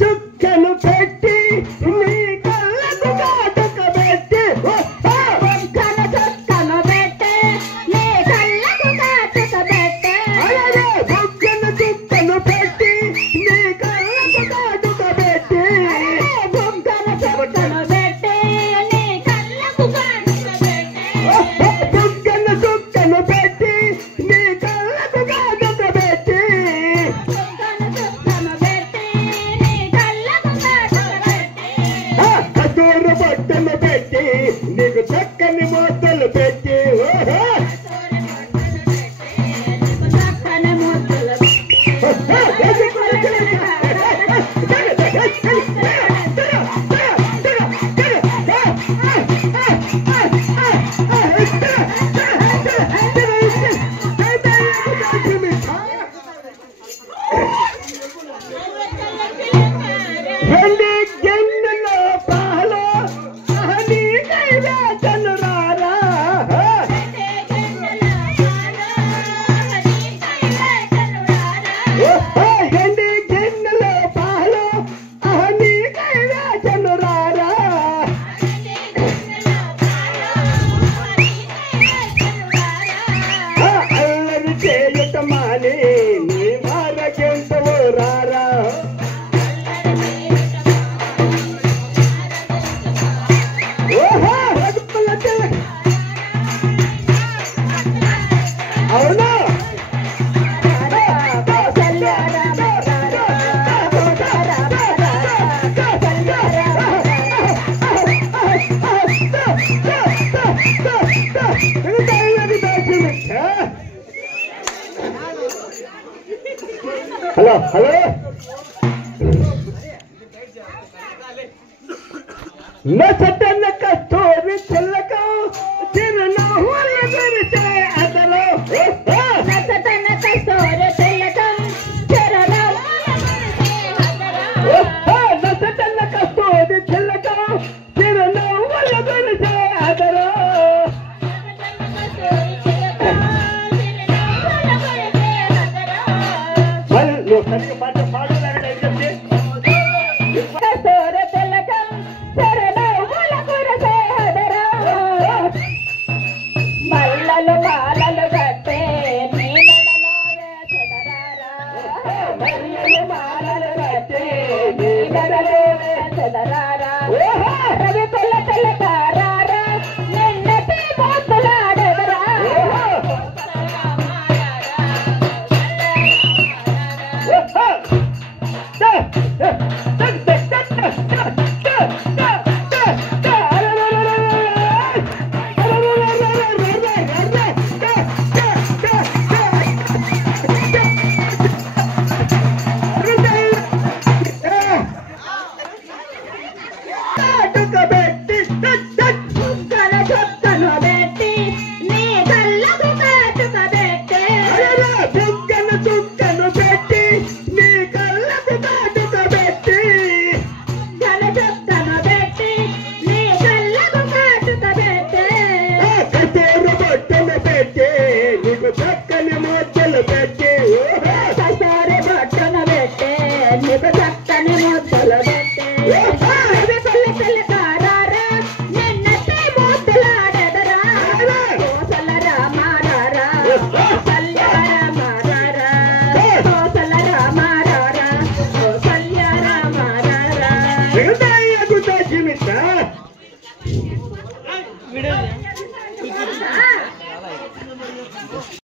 చుక్కను పెట్టి నీ కళ్ళకు కాటుక పెట్టి చుక్కను పెట్టి నీ కళ్ళకు కాటుక పెట్టి బుగ్గను చుక్కను పెట్టి నీ కళ్ళకు కాటుక పెట్టి బుగ్గను చుక్కను పెట్టి నీ కళ్ళకు కాటుక పెట్టి బుగ్గను చుక్కను పెట్టి నీ కళ్ళకు కాటుక పెట్టి బట్టలు పెట్టి నీకు చక్కని మొత్తలు పెట్టి హలో హలో నచ్చటన్న కస్తూరి చిల్లక చిరునవ్వుల గురిచే అదలో నచ్చటన్న కస్తూరి చిల్లక చిరునవ్వుల గురిచే అదలో నచ్చటన్న కస్తూరి చిల్లక చిరునవ్వుల గురిచే అదలో సరిగ్గా పాట పాడాలంటే మల్లలు మాలలు కట్టే నీ మెడలో వేసెదరారా మల్లలు మాలలు కట్టే నీ మెడలో వేసెదరారా రవి పిల్ల పిల్లకారారా నిన్నటి మోసలాడెదరా చక్కని మొత్తలు పెట్టి కసారి బట్టన పెట్టే నీకు చక్కని మొత్తలు పెట్టి పిల్ల పిల్లకారారా నిన్నటి మొత్తలాడెదరా కోసల రామారారా కోసల్య రామారారా కోసల రామారారా కోసల్య రామారారా హృదయకు తగిలిత